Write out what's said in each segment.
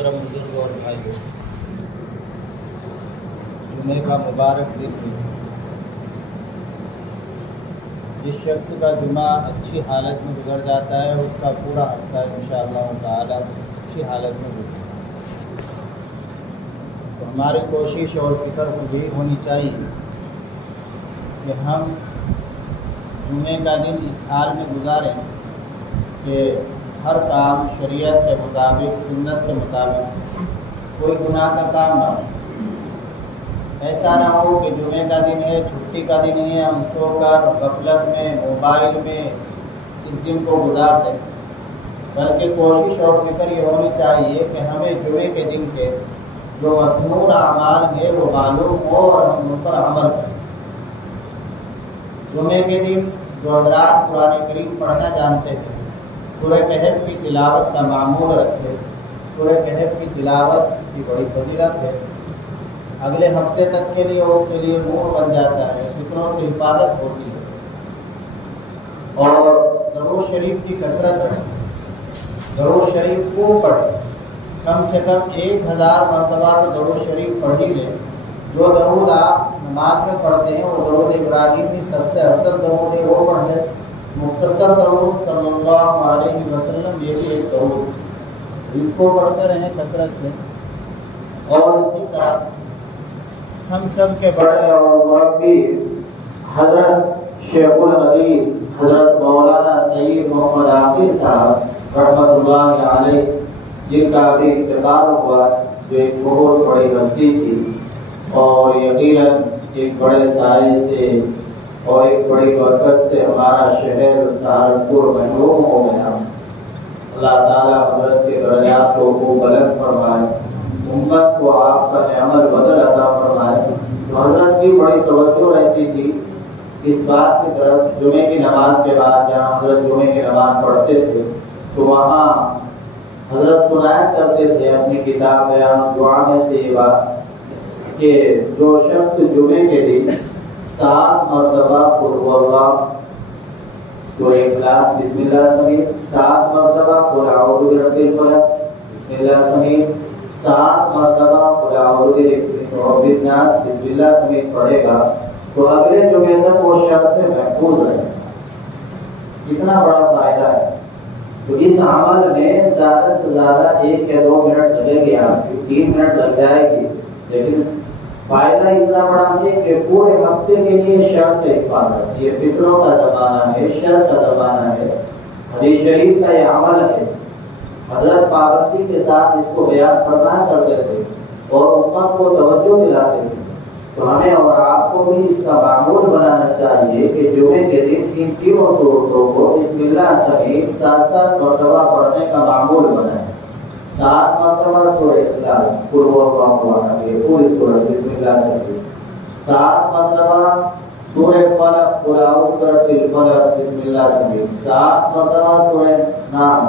محترم بزرگ اور بھائیوں، جمعے کا مبارک دن ہے۔ جس شخص کا جمعہ اچھی حالت میں گزر جاتا ہے اس کا پورا ہفتہ انشاءاللہ تعالی اچھی حالت میں گزرے گا۔ تو ہماری کوشش اور فکر یہی ہونی چاہیے کہ ہم جمعے کا دن اس حال میں گزاریں کہ ہر کام شریعت کے مطابق، سنت کے مطابق، کوئی گناہ کا کام نہ ہو۔ ایسا نہ ہو کہ جمعے کا دن ہے، چھٹی کا دن ہے، ہم سو کر غفلت میں، موبائل میں اس دن کو گزار دیں، بلکہ کوشش اور فکر یہ ہونی چاہیے کہ ہمیں جمعے کے دن کے جو مسنون اعمال ہیں وہ معلوم ہو اور ہم ان پر عمل کریں۔ جمعے کے دن جو حضرات قرآن کریم پڑھنا جانتے ہیں سورہ کہف کی تلاوت کا معمول رکھے۔ سورہ کہف کی تلاوت کی بڑی فضیلت ہے، اگلے ہفتے تک کے لیے اس کے لیے نور بن جاتا ہے، فکروں سے حفاظت ہوتی ہے۔ اور درود شریف کی کثرت رکھیں، درود شریف خوب پڑھیں، کم سے کم 1000 مرتبہ تو درود شریف پڑھ ہی لیں۔ جو درود آپ نماز میں پڑھتے ہیں وہ درود ابراہیمی سب سے افضل درود ہے، وہ پڑھ لیں۔ مختصر درود صلی اللہ علیہ وسلم یہ بھی ایک درود، اس کو پڑھتے رہیں کثرت سے۔ اور اسی طرح ہم سب کے بڑے اور مربی حضرت شیخ الحدیث حضرت مولانا سید محمد عاقل صاحب رحمۃ اللہ علیہ، جن کا بھی انتقال ہوا، جو ایک بہت بڑی ہستی تھی اور یقیناً ایک بڑے سائے سے اور ایک بڑی برکت سے ہمارا شہر سہارنپور محروم ہو گیا۔ اللہ تعالیٰ حضرت کے درجات کو بلند فرمائے، امت کو آپ کا نعمت بدل عطا فرمائے۔ تو حضرت کی بڑی توجہ رہتی تھی اس بات کی طرف، جمعے کی نماز کے بعد جہاں حضرت جمعے کی نماز پڑھتے تھے تو وہاں حضرت سنایا کرتے تھے اپنی کتاب بیان دعا میں سے یہ بات کہ جو شخص جمعے کے دن 7 مرتبہ قل هو اللہ، سورہ اخلاص بسم اللہ سمیت، 7 مرتبہ قل اعوذ برب الفلق بسم اللہ سمیت، 7 مرتبہ قل اعوذ برب الناس بسم اللہ سمیت پڑھے گا تو اگلے جمعے تک وہ شخص سے محفوظ رہے گا۔ کتنا بڑا فائدہ ہے۔ تو اس عمل میں زیادہ سے زیادہ 1 یا 2 منٹ لگے گی، آپ کی 3 منٹ لگ جائے گی، لیکن فائدہ اتنا بڑا ہے کہ پورے ہفتے کے لیے شر سے حفاظت۔ یہ فکروں کا زمانہ ہے، شر کا زمانہ ہے، حدیث شریف کا یہ عمل ہے۔ حضرت پابندی کے ساتھ اس کو بیان فرمایا کرتے تھے اور امت کو توجہ دلاتے تھے۔ تو ہمیں اور آپ کو بھی اس کا معمول بنانا چاہیے کہ جمعے کے دن ان تینوں صورتوں کو بسم اللہ سمیت 7 مرتبہ پڑھنے کا معمول بنائیں۔ 7 مرتبہ سورہ اخلاص قل هو اللہ احد، یہ پوری سورت بسم اللہ سمیت، 7 مرتبہ سورہ فلق قل اعوذ برب الفلق بسم اللہ سمیت، 7 مرتبہ سورہ ناس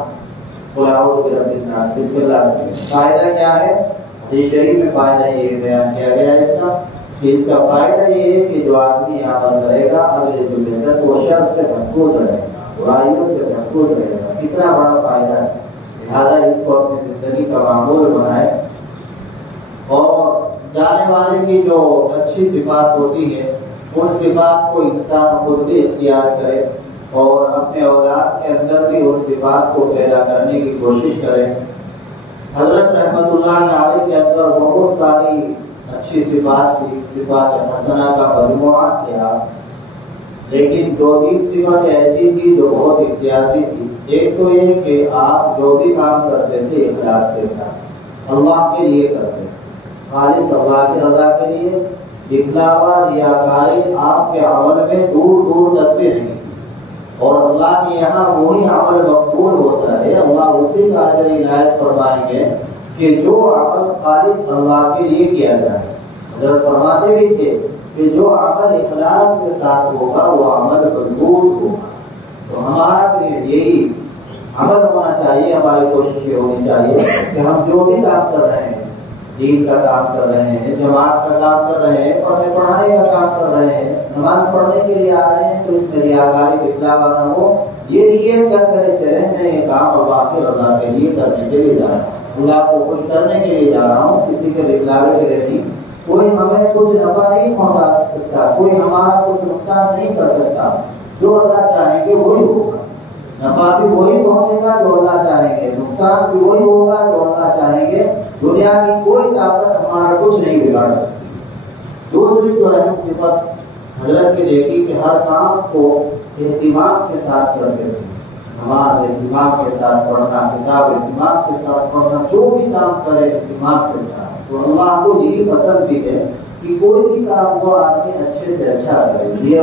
قل اعوذ برب الناس بسم اللہ سمیت۔ فائدہ کیا ہے؟ حدیث شریف میں فائدہ یہ بیان کیا گیا ہے اس کا فائدہ یہ ہے کہ جو آدمی عمل کرے گا اگلے جمعے تک وہ شر سے محفوظ رہے گا، برائیوں سے محفوظ رہے گا۔ کتنا بڑا فائدہ ہے، لہٰذا اس کو اپنی زندگی کا معمول بنائے۔ اور جانے والے کی جو اچھی صفات ہوتی ہے ان صفات کو انسان خود بھی اختیار کرے اور اپنے اولاد کے اندر بھی ان صفات کو پیدا کرنے کی کوشش کرے۔ حضرت رحمت اللہ علیہ کے اندر بہت ساری اچھی صفات تھی، صفات حسنہ کا مجموعہ تھا، لیکن 2-3 صفات ایسی تھی جو بہت امتیازی تھی۔ ایک تو یہ کہ آپ جو بھی کام کرتے تھے اخلاص کے ساتھ اللہ کے لیے کرتے، خالص اللہ کی رضا کے لیے، دکھلاوا ریاکاری آپ کے عمل میں دور دور تک بھی نہیں تھی۔ اور اللہ کے یہاں وہی عمل مقبول ہوتا ہے، اللہ اسی کا اجر عنایت فرمائیں گے کہ جو عمل خالص اللہ کے لیے کیا جائے۔ حضرت فرماتے بھی تھے کہ جو عمل اخلاص کے ساتھ ہوگا وہ عمل مضبوط ہوگا۔ تو ہمارا بھی یہی عمل ہونا چاہیے، ہماری کوشش یہ ہونی چاہیے کہ ہم جو بھی کام کر رہے ہیں، دین کا کام کر رہے ہیں، جماعت کا کام کر رہے ہیں، پڑھنے پڑھانے کا کام کر رہے ہیں، نماز پڑھنے کے لیے آ رہے ہیں تو اس میں ریاکاری دکھلاوا نہ ہو، یہ نیت کر کر چلے میں یہ کام اللہ کی رضا کے لیے کرنے کے لیے جا رہا ہوں۔ اللہ کو خوش کرنے کے لیے جا رہا ہوں، کسی کے دکھلاوے کے لیے نہیں۔ کوئی ہمیں کچھ نفع نہیں پہنچا سکتا، کوئی ہمارا کچھ نقصان نہیں کر سکتا۔ جو اللہ چاہیں گے وہی ہوگا، نفع بھی وہی پہنچے گا جو اللہ چاہیں گے، نقصان بھی وہی ہوگا جو اللہ چاہیں گے۔ دنیا کی کوئی طاقت ہمارا کچھ نہیں بگاڑ سکتی۔ دوسری جو اہم صفت حضرت کی دیکھی کہ ہر کام کو اہتمام کے ساتھ کرتے تھے، نماز اہتمام کے ساتھ پڑھنا، کتاب اہتمام کے ساتھ پڑھنا، جو بھی کام کرے اہتمام کے ساتھ۔ تو اللہ کو یہی پسند بھی ہے کہ کوئی بھی کام وہ آدمی اچھے سے اچھا کرے۔ یہ